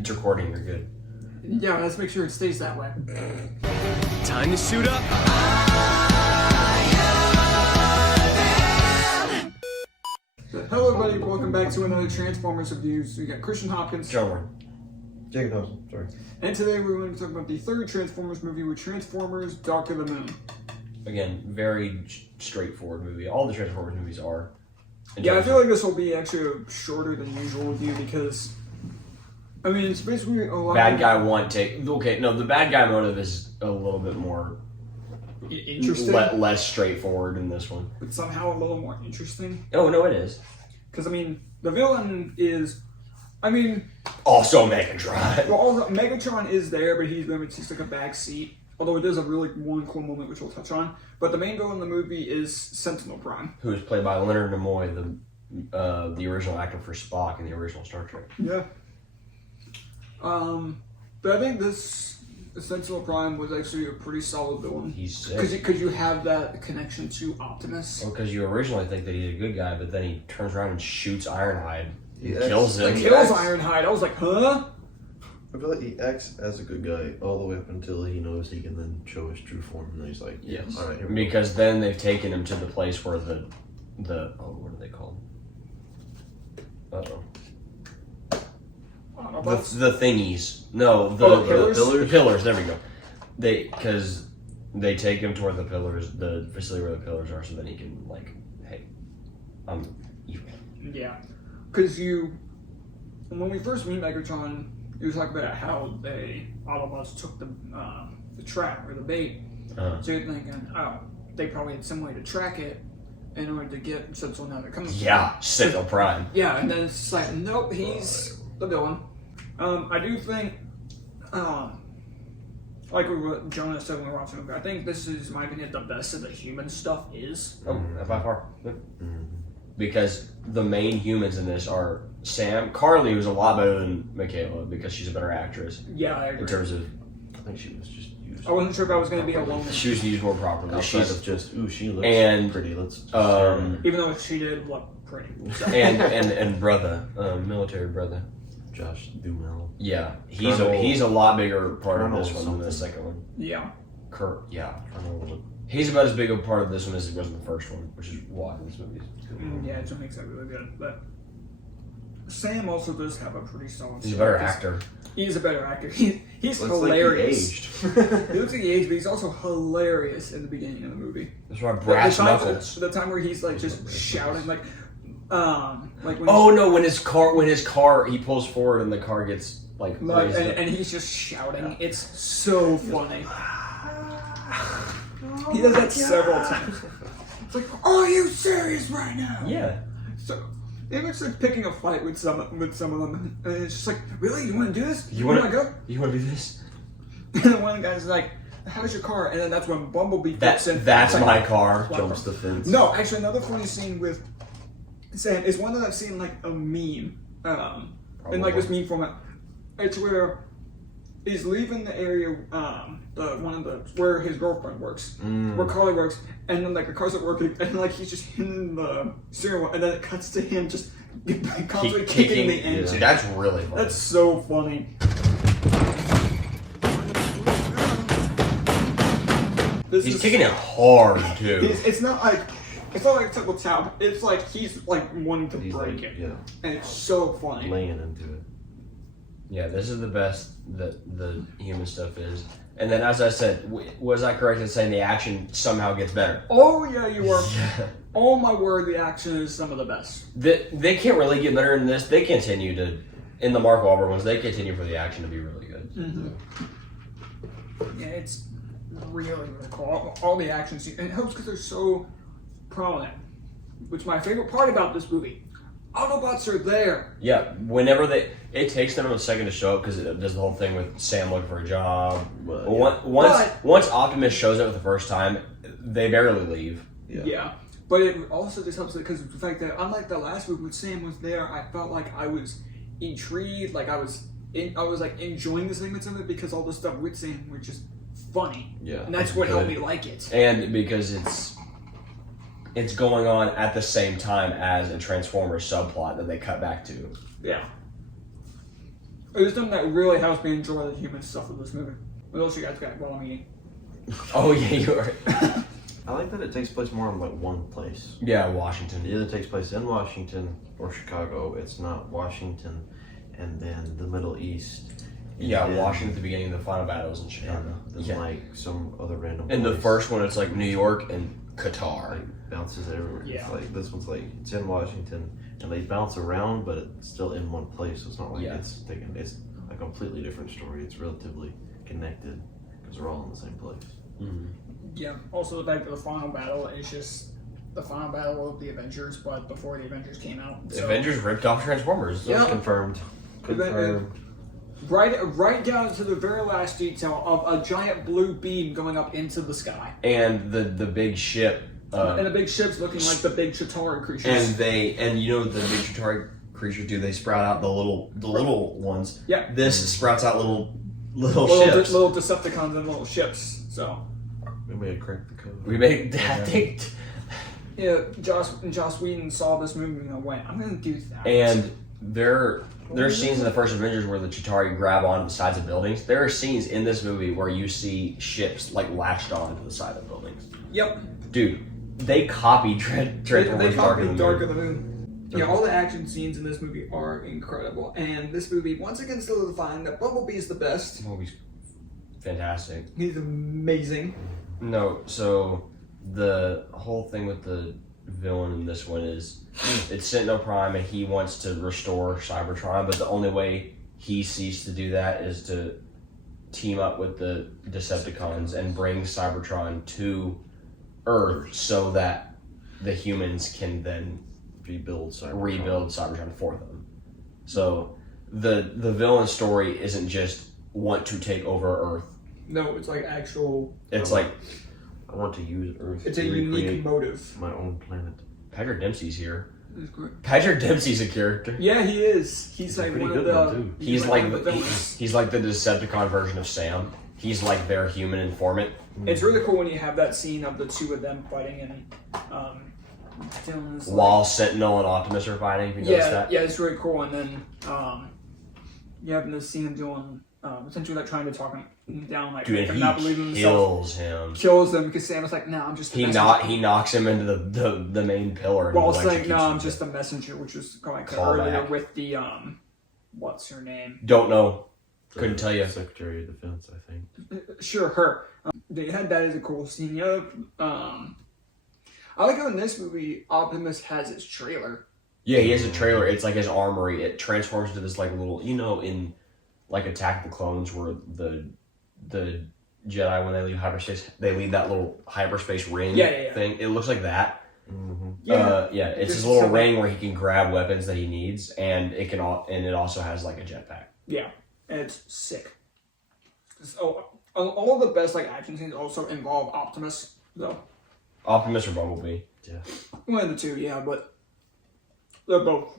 It's recording, you're good. Yeah, let's make sure it stays that way. Time to suit up. Hello everybody, welcome back to another Transformers reviews. We got Christian Hopkins. Jonah. Jacob Nelson, sorry. And today we're going to talk about the third Transformers movie with Transformers Dark of the Moon. Again, very straightforward movie. All the Transformers movies are. Yeah, I feel like this will be actually a shorter than usual review because, I mean, it's basically a lot bad guy want take. Okay, no, the bad guy motive is a little bit more interesting, less straightforward in this one. but somehow a little more interesting. Oh no, it is. Because I mean, the villain is, I mean, Also Megatron. well, Megatron is there, but he's like a back seat. Although it is a really one cool moment, which we'll touch on. But the main villain in the movie is Sentinel Prime, Who is played by Leonard Nimoy, the original actor for Spock in the original Star Trek. Yeah. But I think this Sentinel Prime was actually a pretty solid villain. He's sick. Because you have that connection to Optimus. Well, because you originally think that he's a good guy, but then he turns around and shoots Ironhide. He Yeah, kills him. Like, kills Ironhide. I was like, huh? I feel like he acts as a good guy all the way up until he knows he can then show his true form, and then he's like, Yes. all right, here we go. Because then they've taken him to the place where the what are they called? Uh-oh. The thingies. No, the pillars? The pillars. There we go. Because they take him toward the pillars, the facility where the pillars are, so then he can hey, I'm evil. Yeah. Because when we first meet Megatron, you talk about how Autobots took the trap or the bait. So you're thinking, oh, they probably had some way to track it in order to get Sentinel now they're coming. Yeah, Sentinel Prime. Yeah, and then it's just like, nope, he's the villain. I do think, like what Jonah said when we were watching the movie, I think this is, in my opinion, the best of the human stuff is. Oh, by far. Because the main humans in this are Sam. Carly was a lot better than Michaela because she's a better actress. Yeah, I agree. In terms of, I think she was just used. I wasn't sure if I was going to be alone. she was used more properly. Outside of just, ooh, she looks pretty. Let's just Even though she did look pretty. So. and brother, military brother. Josh Duhamel. Yeah, he's a lot bigger part of this Colonel one than the something. second one. Yeah. Kurt, yeah. He's about as big a part of this one as he was in the first one, which is why this movie is good. Yeah, it just makes that really good. But Sam also does have a pretty solid. He's a better actor. He's a better actor. He's Looks hilarious. Like he aged. He looks like he aged, but he's also hilarious in the beginning of the movie. That's why brass knuckles. The time where he's like just shouting like when Oh no! When his car he pulls forward and the car gets raised up. and he's just shouting. It's so funny. He does that several times. It's like, are you serious right now? Yeah. So it's like picking a fight with some of them, and it's just like, really, you want to do this? You want to go? You want to do this? And then one guy's like, how's your car? And then that's when Bumblebee kicks in. That's It's my like, car. Jumps the fence. No, actually, another funny scene with Sam is one that I've seen like a meme, in like this meme format. It's where he's leaving the area, where his girlfriend works, where Carly works, and then like the car's not working, and like he's just hitting the steering wheel, and then it cuts to him just constantly kicking the engine. That's really funny. That's so funny. He's kicking it hard too. It's not like Untitled Chapter. It's like he's like wanting to break it, Yeah. and it's so funny. Laying into it. Yeah, this is the best that the human stuff is. And then, as I said, was I correct in saying the action somehow gets better? Oh yeah, you were. Oh my word, the action is some of the best. They can't really get better than this. They continue to, in the Mark Wahlberg ones, they continue for the action to be really good. Mm-hmm. Yeah, it's really, really cool. All the action scenes, and it helps because they're so prominent. Which is my favorite part about this movie. Autobots are there. Yeah, whenever it takes them a second to show up because it does the whole thing with Sam looking for a job. But, Once Optimus shows up the first time, they barely leave. Yeah. But it also just helps because of the fact that unlike the last movie when Sam was there, I felt like I was intrigued, like I was like enjoying the segments of it because all the stuff with Sam were just funny. Yeah. And that's what helped me like it. And because it's going on at the same time as a Transformers subplot that they cut back to. Yeah. There's something that really helps me enjoy the human stuff of this movie. What else you guys got while I'm eating? Oh yeah, you're right. I like that it takes place more in like one place. Yeah, Washington. It either takes place in Washington or Chicago. It's not Washington and then the Middle East. Yeah, then, Washington at the beginning of the final battles in Chicago. And then like some other random In the place. first one, it's like New York and Qatar. Like bounces everywhere. Yeah. It's like this one's like it's in Washington and they bounce around, but it's still in one place. So it's not like it's a completely different story. It's relatively connected because they're all in the same place. Mm-hmm. Yeah. Also, the fact that the final battle is just the final battle of the Avengers, but before the Avengers came out. The Avengers ripped off Transformers. Yeah. Confirmed. Right down to the very last detail of a giant blue beam going up into the sky. And the big ship. And the big ships looking like the big Chitauri creatures. And you know what the big Chitauri creatures do? They sprout out the little ones. Yeah. This sprouts out little ships. Little Decepticons and little ships. So. We may have cracked the code. We made that thing. Yeah, Joss Whedon saw this movie and went, I'm going to do that. And there's scenes in the first Avengers where the Chitauri grab onto the sides of buildings. There are scenes in this movie where you see ships like latched onto the side of buildings. Yep. Dude, they copied Transformers Dark of the Moon. Moon. Yeah, all the action scenes in this movie are incredible. And this movie, once again, solidifying that Bumblebee is the best. Movie's fantastic. He's amazing. No, so the whole thing with the villain in this one is it's Sentinel Prime and he wants to restore Cybertron, but the only way he sees to do that is to team up with the Decepticons and bring Cybertron to Earth so that the humans can then rebuild Cybertron for them. So the villain story isn't just want to take over Earth. No, it's like actual... It's like... I want to use Earth It's to a unique recreate motive. my own planet. Patrick Dempsey's here. That's great. Patrick Dempsey's a character. Yeah, he is. He's like pretty one of good the... one, too. He's like one of the villains. he's like the Decepticon version of Sam. He's like their human informant. It's really cool when you have that scene of the two of them fighting and Dylan's While Sentinel and Optimus are fighting. If you notice that. Yeah, it's really cool. And then you have this scene of doing essentially like trying to talk him down, like Dude, him he not believing himself. kills him. Them because Sam was like, "No, I'm just." He knocks him into the main pillar. While and saying, "No, electrocutes I'm him. just a messenger," which was like Call earlier back. with the what's her name? Don't know. Couldn't tell you. Secretary of Defense, I think. Sure, her. They had that as a cool scene. Yeah. I like how in this movie Optimus has his trailer. Yeah, he has a trailer. It's like his armory. It transforms to this like little, in like Attack of the Clones where the Jedi when they leave hyperspace, they leave that little hyperspace ring thing. It looks like that. Mm-hmm. It's his little ring where he can grab weapons that he needs, and it also has like a jetpack. Yeah, and it's sick. So all the best like action scenes also involve Optimus, though. Optimus or Bumblebee? Yeah. One of the two, yeah, but they're both.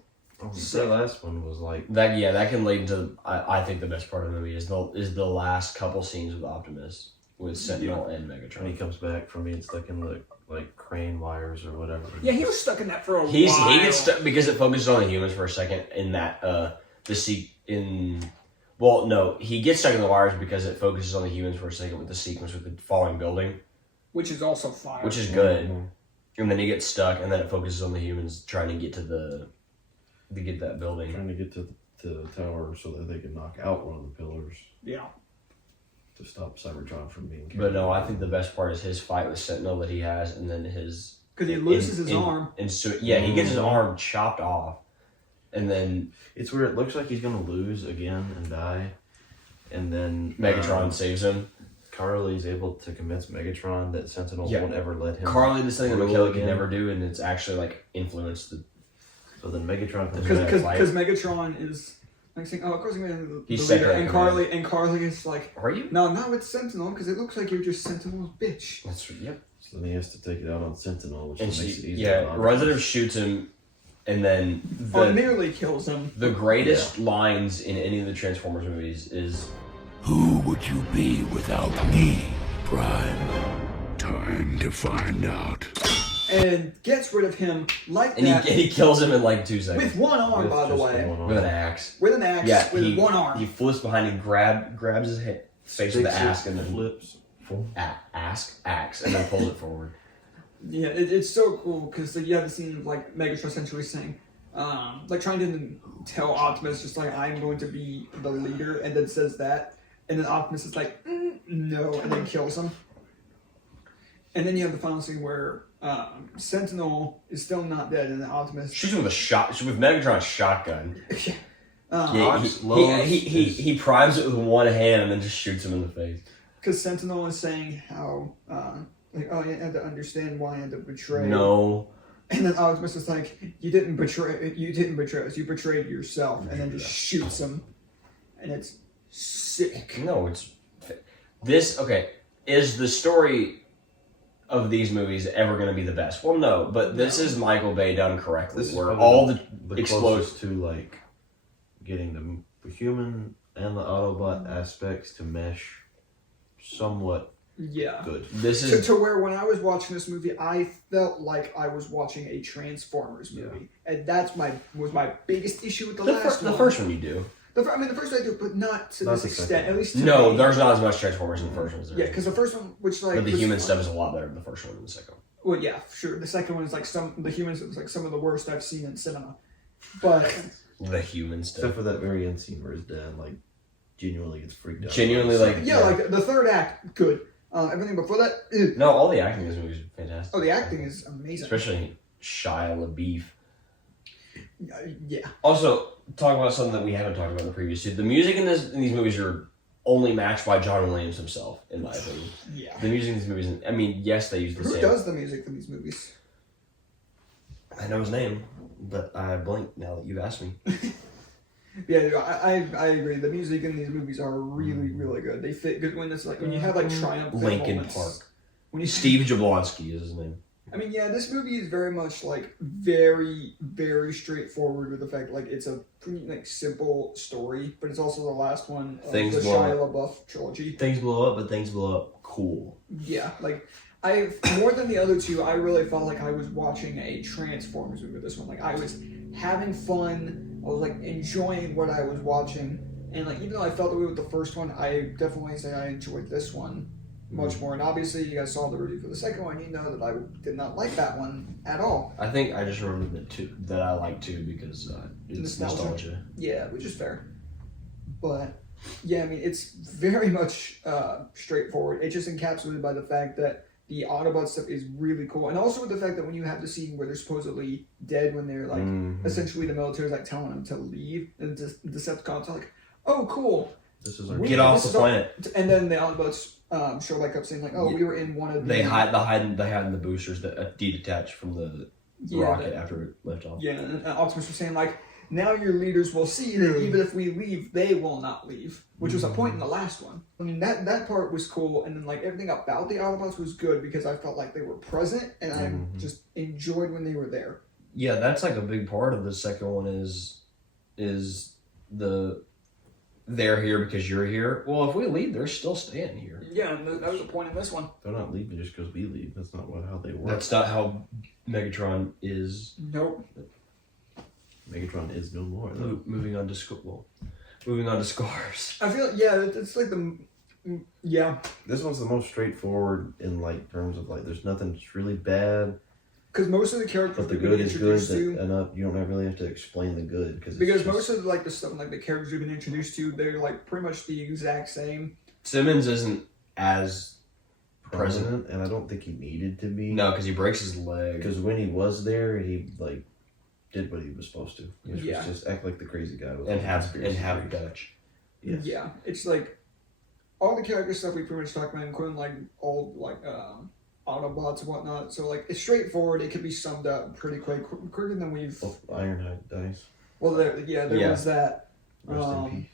The last one was like That. Yeah, that can lead into I think the best part of the movie is the last couple scenes with Optimus with Sentinel and Megatron. when he comes back from being stuck in the like crane wires or whatever. Yeah, he was stuck in that for a while. He gets stuck because it focuses on the humans for a second in that he gets stuck in the wires because it focuses on the humans for a second with the sequence with the falling building, which is also fire. which is good. Mhm. And then he gets stuck, and then it focuses on the humans trying to get to that building. Trying to get to the tower so that they can knock out one of the pillars Yeah. to stop Cybertron from being. But no, I think the best part is his fight with Sentinel that he has, and then his Because he loses his arm. And so he gets his arm chopped off, and then It's where it looks like he's gonna lose again and die, and then Megatron saves him. Carly's able to convince Megatron that Sentinel won't ever let him. Carly does something that rule McKellar can again. never do, and it's actually like influenced the. So then Megatron comes Because back. Megatron is like saying, "Oh, of course, the He's leader," second in and Carly is like, Are you? "No, not with Sentinel, because it looks like you're just Sentinel's bitch." That's yep. So then he has to take it out on Sentinel, which And makes it she, easier. on Resident shoots him, and then Nearly kills him. the greatest lines in any of the Transformers movies is, Who would you be without me, Prime? Time to find out. and gets rid of him like and that. He kills him in like 2 seconds. With one arm, by the way. With an axe. With an axe, Yeah, with one arm. He flips behind and grabs his face with the axe and then flips. Axe, and then pulls it forward. Yeah, it's so cool because you have the scene of like Megatron essentially saying, like trying to tell Optimus just like I'm going to be the leader, and then says that, and then Optimus is like no, and then kills him. And then you have the final scene where Sentinel is still not dead, and then Optimus Shoots him with with Megatron's shotgun. He primes it with one hand and then just shoots him in the face. Because Sentinel is saying how like, oh, you had to understand why I had to betray. No. And then Optimus is like, you didn't betray us, you betrayed yourself, and then just shoots him, and it's sick. No, it's this. Okay, is the story of these movies ever going to be the best? Well, no, but this is Michael Bay done correctly, This is where probably all the closest to like getting the human and the Autobot aspects to mesh somewhat Yeah. good. This is To where when I was watching this movie, I felt like I was watching a Transformers movie, and that's was my biggest issue with the last one. The first one you do. The first one I do, but not to this extent. At least to No, me. there's not as much Transformers in the first one as there Yeah, is. because the first one, which like, But the was human fun. stuff is a lot better than the first one than the second one. Well, yeah, sure. The second one is like the humans. It was like some of the worst I've seen in cinema. But The human Except stuff. for that very end scene where his dad like genuinely gets freaked out. Genuinely, like yeah, like the third act, good. Everything before that, ew. No, all the acting in this movie is fantastic. Oh, the acting is amazing. Especially Shia LaBeouf. Yeah. Also, talk about something that we haven't talked about in the previous two. The music in these movies are only matched by John Williams himself, in my opinion. Yeah. The music in these movies, I mean, yes, they use the Who same. does the music for these movies? I know his name, but I blinked now that you've asked me. Yeah, I agree. The music in these movies are really, really good. They fit good when it's like when you have like triumphant Linkin moments. Park. When you Steve Jablonsky is his name. I mean, yeah, this movie is very much like very, very straightforward with the fact like it's a pretty like simple story, but it's also the last one of Things the blow Shia LaBeouf trilogy. Things blow up, but things blow up cool. Yeah, like I more than the other two, I really felt like I was watching a Transformers movie with this one. Like I was having fun. I was like enjoying what I was watching, and like even though I felt the way with the first one, I definitely say I enjoyed this one much more. And obviously, you guys saw the review for the second one. You know that I did not like that one at all. I think I just remembered that I like two because it's nostalgia. Yeah, which is fair. But yeah, I mean it's very much straightforward. It's just encapsulated by the fact that the Autobot stuff is really cool, and also with the fact that when you have the scene where they're supposedly dead, when they're like essentially the military's like telling them to leave, and the Decepticons are like, "Oh, cool, This is our Get off the planet." And then the Autobots show back up saying like, "Oh, we were in one of the." They hide in the boosters that detach from the rocket after it left off. Yeah, and Optimus was saying like, "Now your leaders will see that even if we leave, they will not leave," which was a point in the last one. I mean, that part was cool, and then like everything about the Autobots was good because I felt like they were present, and I just enjoyed when they were there. Yeah, that's like a big part of the second one is the they're here because you're here. Well, if we leave, they're still staying here. Yeah, and that was the point in this one. They're not leaving just because we leave. That's not how they work. That's not how Megatron is. Nope. Megatron is no more. Though. Moving on to moving on to scars. I feel it's like the This one's the most straightforward in like terms of like there's nothing that's really bad, because most of the characters but the we've been good is good introduced to, enough. You don't really have to explain the good because most of like the stuff like the characters we've been introduced to, they're like pretty much the exact same. Simmons isn't as president, and I don't think he needed to be. No, because he breaks his leg. Because when he was there, he like did what he was supposed to. Which Yeah. was just act like the crazy guy with and all have the conspiracy Dutch. theories. Yes. Yeah, it's like all the character stuff we pretty much talked about, including like all like Autobots and whatnot. So like it's straightforward. It could be summed up pretty quicker than we've. Both Ironhide dies. Well, there was that. Rest in peace.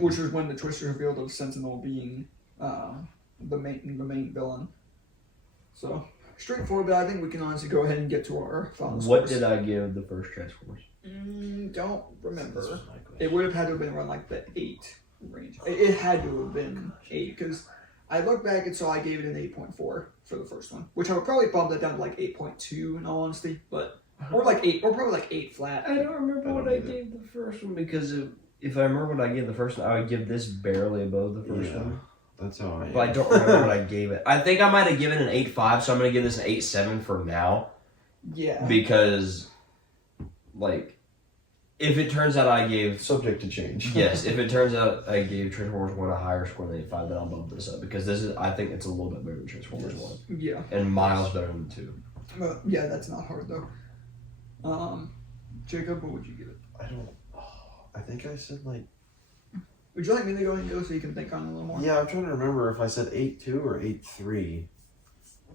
Which was when the twist revealed of Sentinel being the main villain. So straightforward, but I think we can honestly go ahead and get to our final What scores. did I give the first Transformers? Don't remember. This was my question. It would have had to have been around like the 8 range. It had to have been 8 because I look back and so I gave it an 8.4 for the first one, which I would probably bump that down to like 8.2 in all honesty, but or like 8, or probably like 8 flat. I don't remember what I gave the first one because if I remember what I gave the first one, I would give this barely above the first one. That's how I am. But I don't remember what I gave it. I think I might have given it an 8.5, so I'm gonna give this an 8.7 for now. Yeah. Because, like, if it turns out I gave subject to change. Yes, if it turns out I gave Transformers 1 a higher score than 8.5, then I'll bump this up because I think it's a little bit better than Transformers 1. Yeah. And miles better than 2. Yeah, that's not hard though. Jacob, what would you give it? I think I said like. Would you like me to go and go so you can think on it a little more? Yeah, I'm trying to remember if I said 8.2 or 8.3,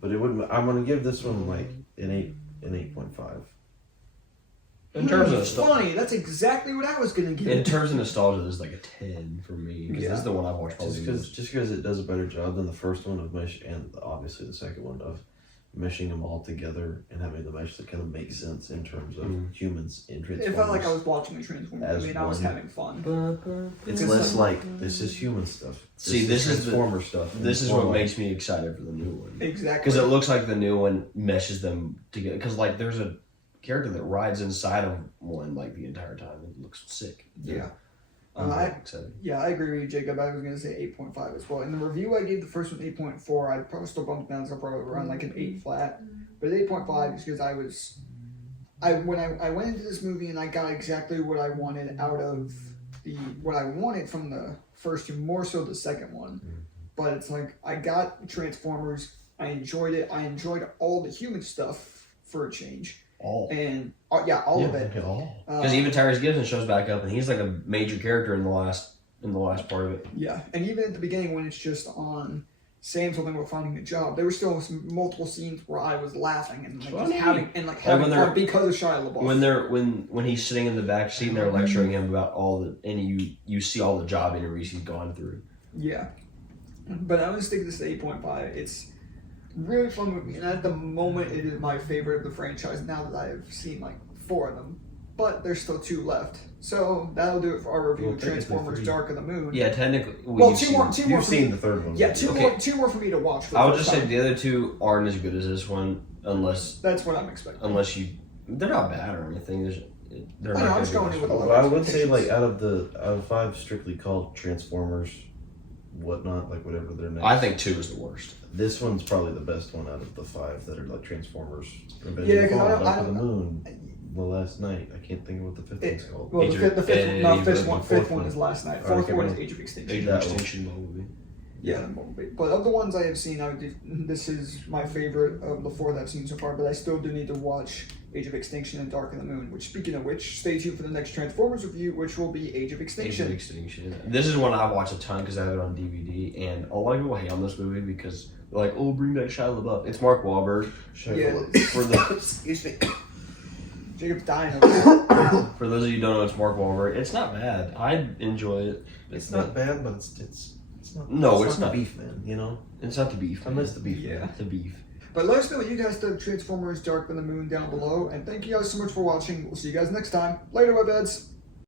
but it wouldn't. I'm gonna give this one like an 8.5. In terms of funny, that's exactly what I was gonna give. In terms of nostalgia, this is like a 10 for me because this is the one I've watched probably just because it does a better job than the first one of mesh, and obviously the second one of meshing them all together and having the mesh that kind of makes sense in terms of humans in Transformers. It felt like I was watching the Transformers movie and I was having fun. It's less like this is human stuff. This is Transformer stuff. This is what makes me excited for the new one. Exactly. Because it looks like the new one meshes them together. Because like there's a character that rides inside of one like the entire time. It looks sick. Yeah. I'm excited. Yeah, I agree with you, Jacob. I was going to say 8.5 as well. In the review, I gave the first one 8.4. I'd probably still bump it down, so probably around like an 8 flat. But 8.5 is because when I went into this movie and I got exactly what I wanted out of what I wanted from the first two, more so the second one. But it's like I got Transformers. I enjoyed it. I enjoyed all the human stuff for a change. All of it. Because even Tyrese Gibson shows back up, and he's like a major character in the last part of it. Yeah, and even at the beginning when it's just on saying something about finding a job, there were still multiple scenes where I was laughing and like having fun because of Shia LaBeouf. When he's sitting in the back seat and they're lecturing him about you see all the job interviews he's gone through. Yeah, but I'm gonna stick this to 8.5. It's really fun movie, and at the moment it is my favorite of the franchise now that I've seen like 4 of them, but there's still 2 left, so that'll do it for our review of Transformers Dark of the Moon. Yeah, technically you've seen the third one. Yeah, two more for me to watch. I would just say the other 2 aren't as good as this one unless that's what I'm expecting. They're not bad or anything. They're not. I'm just going in with a lot of I would say like out of 5 strictly called Transformers whatnot, like whatever their name. I think 2 is the worst. This one's probably the best one out of the 5 that are like Transformers. Yeah, because I don't the Moon, The Last Night. I can't think of what the 5th one's called. Well, the fifth one is Last Night. Fourth one is Age of Extinction. Age of Extinction movie. Yeah, but of the ones I have seen, this is my favorite of the 4 that I've seen so far. But I still do need to watch Age of Extinction and Dark of the Moon. Which, speaking of which, stay tuned for the next Transformers review, which will be Age of Extinction. Age of Extinction. This is one I watch a ton because I have it on DVD, and a lot of people hate on this movie because they're like, "Oh, bring back Shia LaBeouf." It's Mark Wahlberg. For the excuse me. Jacob's dying. For those of you who don't know, it's Mark Wahlberg. It's not bad. I enjoy it. It's not bad, but it's not. No, it's not the beef, man. You know, it's not the beef. I miss the beef. Yeah, the beef. But let us know what you guys think of Transformers Dark of the Moon down below. And thank you guys so much for watching. We'll see you guys next time. Later, webheads.